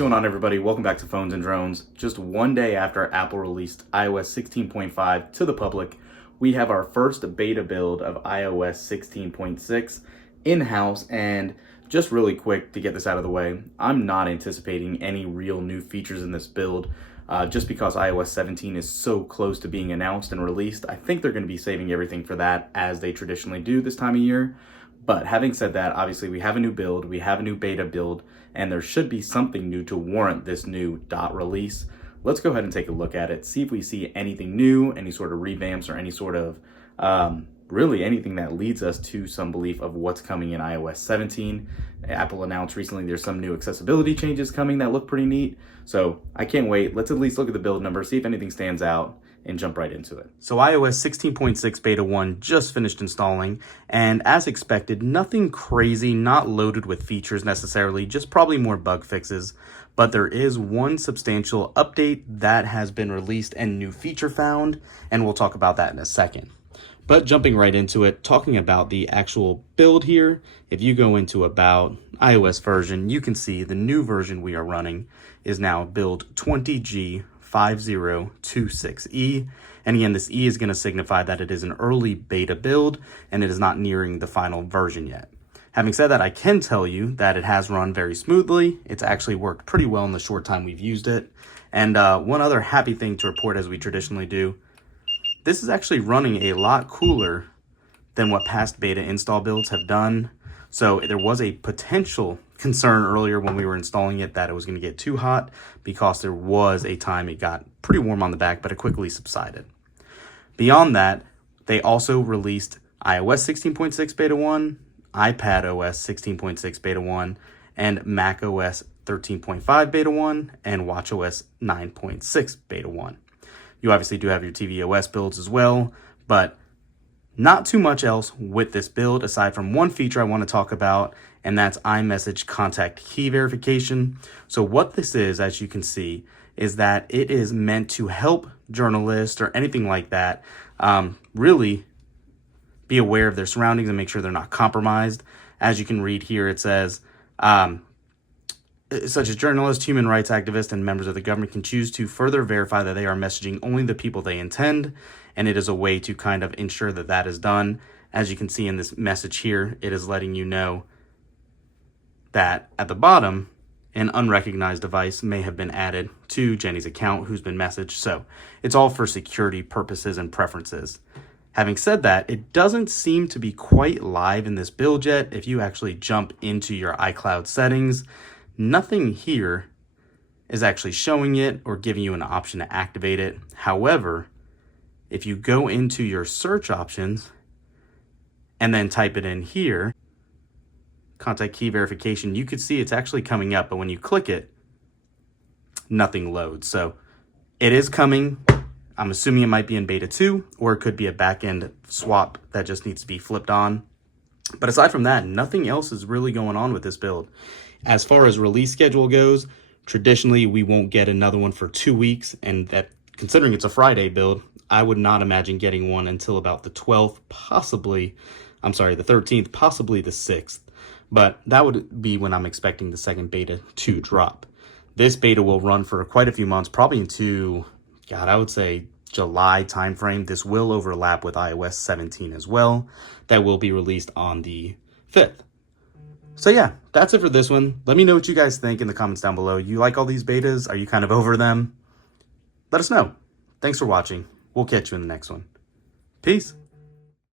going on, everybody? Welcome back to Phones and Drones. Just one day after Apple released iOS 16.5 to the public, we have our first beta build of iOS 16.6 in-house. And just really quick to get this out of the way, I'm not anticipating any real new features in this build. Just because iOS 17 is so close to being announced and released, I think they're going to be saving everything for that, as they traditionally do this time of year. But having said that, obviously we have a new build, we have a new beta build, and there should be something new to warrant this new dot release. Let's go ahead and take a look at it, see if we see anything new, any sort of revamps, or any sort of really anything that leads us to some belief of what's coming in iOS 17. Apple announced recently there's some new accessibility changes coming that look pretty neat. So I can't wait. Let's at least look at the build number, see if anything stands out, and jump right into it. So iOS 16.6 Beta 1 just finished installing, and as expected, nothing crazy, not loaded with features necessarily, just probably more bug fixes. But there is one substantial update that has been released and new feature found, and we'll talk about that in a second. But jumping right into it, talking about the actual build here, if you go into About, iOS version, you can see the new version we are running is now build 20G5026E. And again, this E is going to signify that it is an early beta build and it is not nearing the final version yet. Having said that, I can tell you that it has run very smoothly. It's actually worked pretty well in the short time we've used it. And one other happy thing to report, as we traditionally do, this is actually running a lot cooler than what past beta install builds have done. So there was a potential concern earlier when we were installing it that it was going to get too hot, because there was a time it got pretty warm on the back, but it quickly subsided. Beyond that, they also released iOS 16.6 Beta 1, iPadOS 16.6 Beta 1, and macOS 13.5 Beta 1, and watchOS 9.6 Beta 1. You obviously do have your tvOS builds as well, but not too much else with this build aside from one feature I want to talk about, and that's iMessage contact key verification. So what this is, as you can see, is that it is meant to help journalists or anything like that really be aware of their surroundings and make sure they're not compromised. As you can read here, it says, such as journalists, human rights activists, and members of the government can choose to further verify that they are messaging only the people they intend, and it is a way to kind of ensure that that is done. As you can see in this message here, it is letting you know that at the bottom, an unrecognized device may have been added to Jenny's account who's been messaged, so it's all for security purposes and preferences. Having said that, it doesn't seem to be quite live in this build yet. If you actually jump into your iCloud settings, nothing here is actually showing it or giving you an option to activate it. However, if you go into your search options and then type it in here, contact key verification, you could see it's actually coming up, but when you click it, nothing loads. So it is coming. I'm assuming it might be in beta 2, or it could be a back-end swap that just needs to be flipped on. But aside from that, nothing else is really going on with this build. As far as release schedule goes, traditionally we won't get another one for 2 weeks, and that, considering it's a Friday build, I would not imagine getting one until about the 12th, the 13th, possibly the 6th. But that would be when I'm expecting the second beta to drop. This beta will run for quite a few months, probably into, I would say July timeframe. This will overlap with iOS 17 as well. That will be released on the 5th. So yeah, that's it for this one. Let me know what you guys think in the comments down below. You like all these betas? Are you kind of over them? Let us know. Thanks for watching. We'll catch you in the next one. Peace.